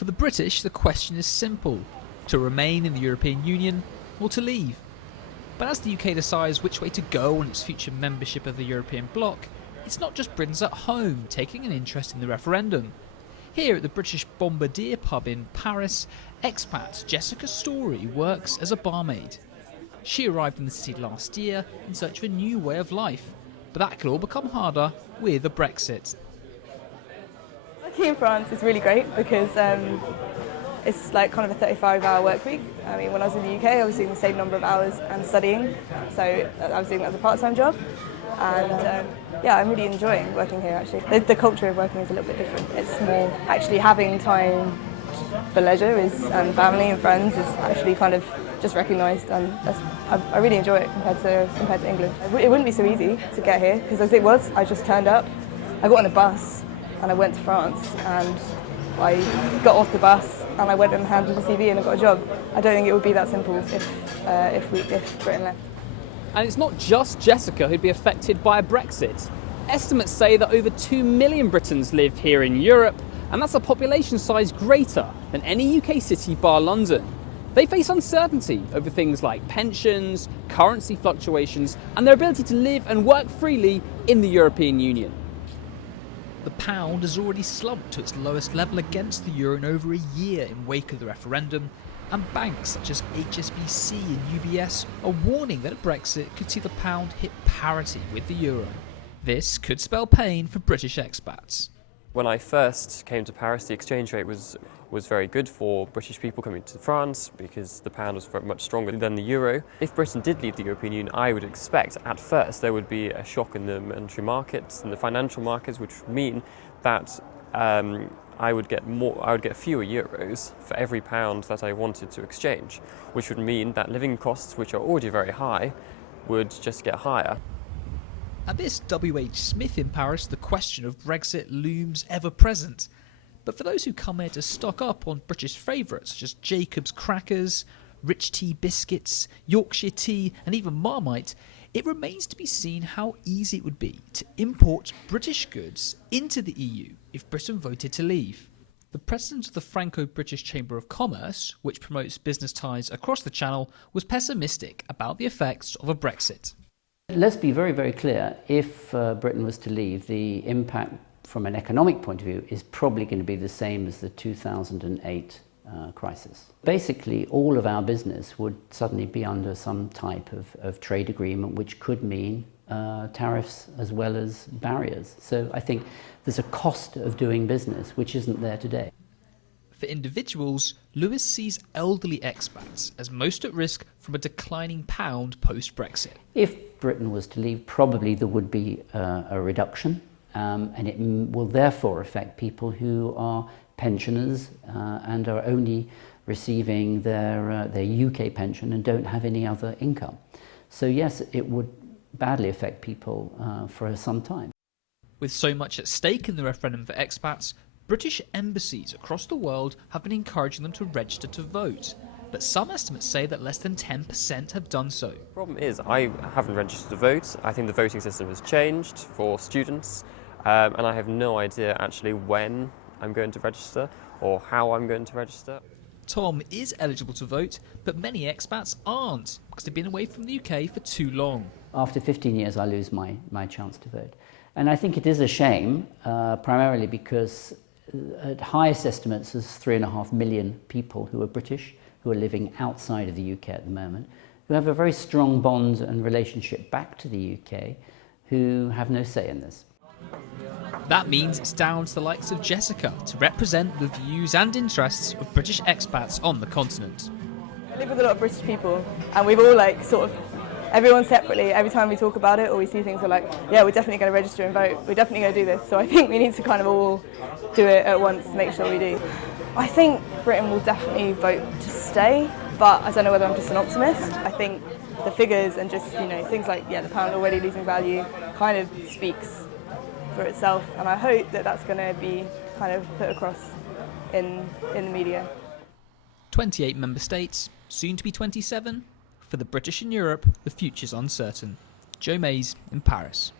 For the British, the question is simple: to remain in the European Union or to leave. But as the UK decides which way to go on its future membership of the European bloc, it's not just Britons at home taking an interest in the referendum. Here at the British Bombardier pub in Paris, expat Jessica Story works as a barmaid. She arrived in the city last year in search of a new way of life, but that could all become harder with a Brexit. Working in France is really great because it's like kind of a 35-hour work week. I mean, when I was in the UK, I was doing the same number of hours and studying, so I was doing that as a part-time job. And yeah, I'm really enjoying working here actually. The culture of working is a little bit different. It's more actually having time for leisure and family and friends is actually kind of just recognised, and I really enjoy it compared to England. It wouldn't be so easy to get here because as it was, I just turned up, I got on a bus and I went to France and I got off the bus and I went and handed the CV and I got a job. I don't think it would be that simple if Britain left. And it's not just Jessica who'd be affected by a Brexit. Estimates say that over 2 million Britons live here in Europe, and that's a population size greater than any UK city bar London. They face uncertainty over things like pensions, currency fluctuations, and their ability to live and work freely in the European Union. The pound has already slumped to its lowest level against the euro in over a year in wake of the referendum, and banks such as HSBC and UBS are warning that a Brexit could see the pound hit parity with the euro. This could spell pain for British expats. When I first came to Paris, the exchange rate was very good for British people coming to France because the pound was very much stronger than the euro. If Britain did leave the European Union, I would expect at first there would be a shock in the monetary markets and the financial markets, which would mean that I would get fewer euros for every pound that I wanted to exchange, which would mean that living costs, which are already very high, would just get higher. At this WH Smith in Paris, the question of Brexit looms ever present. But for those who come here to stock up on British favourites such as Jacob's crackers, Rich Tea biscuits, Yorkshire tea and even Marmite, it remains to be seen how easy it would be to import British goods into the EU if Britain voted to leave. The president of the Franco-British Chamber of Commerce, which promotes business ties across the Channel, was pessimistic about the effects of a Brexit. Let's be very, very clear. If Britain was to leave, the impact from an economic point of view is probably going to be the same as the 2008 crisis. Basically, all of our business would suddenly be under some type of trade agreement, which could mean tariffs as well as barriers. So I think there's a cost of doing business which isn't there today. For individuals, Lewis sees elderly expats as most at risk from a declining pound post-Brexit. If Britain was to leave, probably there would be a reduction, and it will therefore affect people who are pensioners and are only receiving their UK pension and don't have any other income. So yes, it would badly affect people for some time. With so much at stake in the referendum for expats, British embassies across the world have been encouraging them to register to vote, but some estimates say that less than 10% have done so. The problem is I haven't registered to vote. I think the voting system has changed for students, and I have no idea actually when I'm going to register or how I'm going to register. Tom is eligible to vote, but many expats aren't because they've been away from the UK for too long. After 15 years, I lose my chance to vote. And I think it is a shame, primarily because at highest estimates there's 3.5 million people who are British, who are living outside of the UK at the moment, who have a very strong bond and relationship back to the UK, who have no say in this. That means it's down to the likes of Jessica to represent the views and interests of British expats on the continent. I live with a lot of British people and we've all everyone separately, every time we talk about it or we see things, we're like, yeah, we're definitely going to register and vote. We're definitely going to do this. So I think we need to kind of all do it at once to make sure we do. I think Britain will definitely vote to stay, but I don't know whether I'm just an optimist. I think the figures and just, things like, the pound already losing value kind of speaks for itself. And I hope that that's going to be kind of put across in the media. 28 member states, soon to be 27. For the British in Europe, the future's uncertain. Joe Mays in Paris.